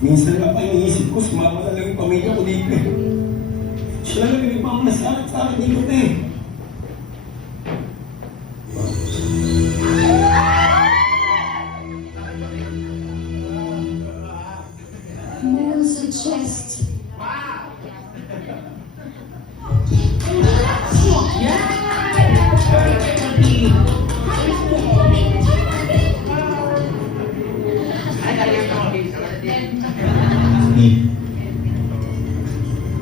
Minsan nga pa iniisip ko, sumama na lang yung pamilya ko dito eh. Siya lang yung nagpamalasakit sa akin dito eh. Meron sa chest.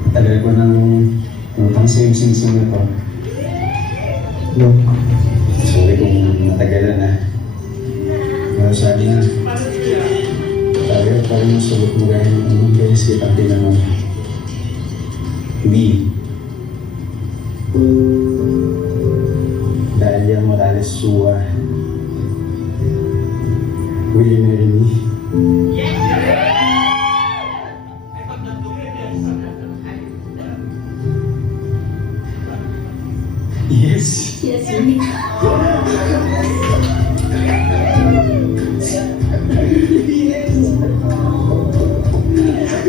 Tagal ko nang utang sa yung singsing na to. No. Sorry kung natagalan na. Pero sabi nga, tayo pa rin yung sulit mo gaya ng unang beses kitang tinanong. B. Dalia Morales Sua. Will you marry me? Yes. Yes, really.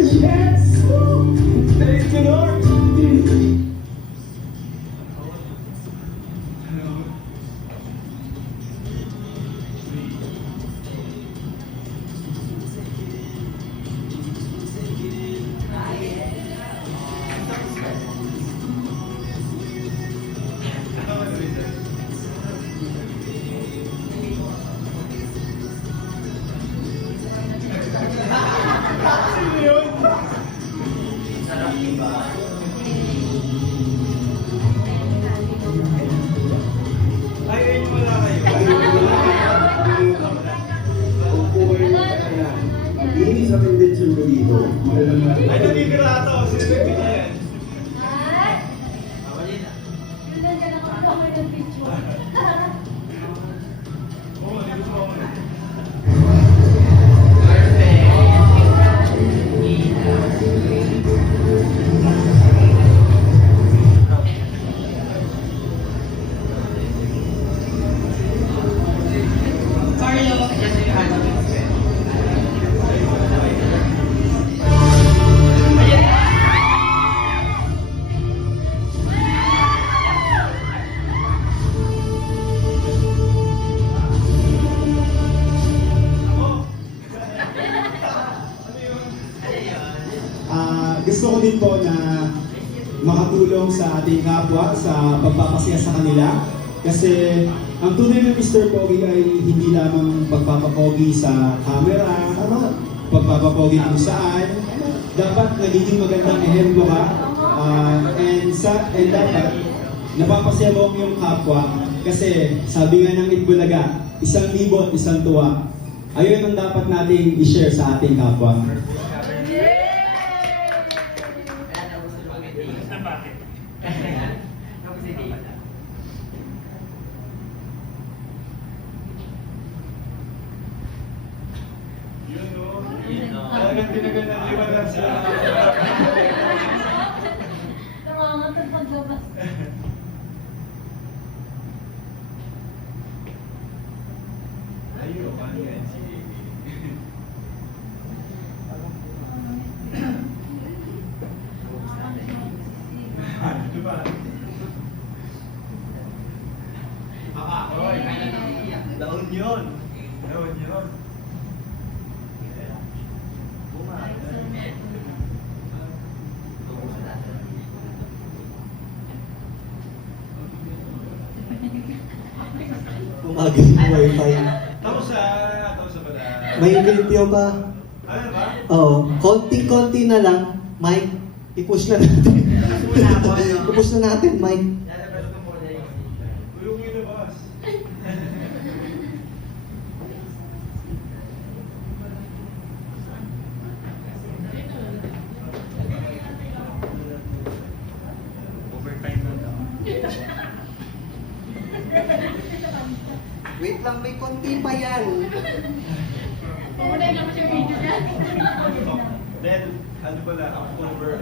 Yes! Thank you, Lord! Sa convention ko dito. Ay, nagigirato. Sino nagbigay yan? Yun lang dyan ako ng picture. Oo, hindi ko mo. Gusto ko din po na makatulong sa ating kapwa sa pagpapasaya sa kanila kasi ang tunay na Mr. Pogi ay hindi lamang pagpapapogi sa camera, pagpapapogi kung saan, dapat nagiging magandang ehemplo ka and dapat napapasaya mo ang iyong kapwa kasi sabi nga ng Itbulaga, 1,000 at 1 tuwa. Ayun ang dapat nating i-share sa ating kapwa. Yun, no? Talagang tinagal ng liwanag sila. Tumangat ang paglabas. Ayun, ano yan? Ano ba? Oy, daon yun. Daon yun. Umagin yung wifi. Tapos sa bala. May video pa. Ano ba? Oo. Konti-konti na lang. Mike, i-push na natin. I-push na natin, Mike. Tulong yung labas. Overtime na daw. Wait lang, may konti pa yan. Pumunay naman siya video niya. Then, ano pala, October,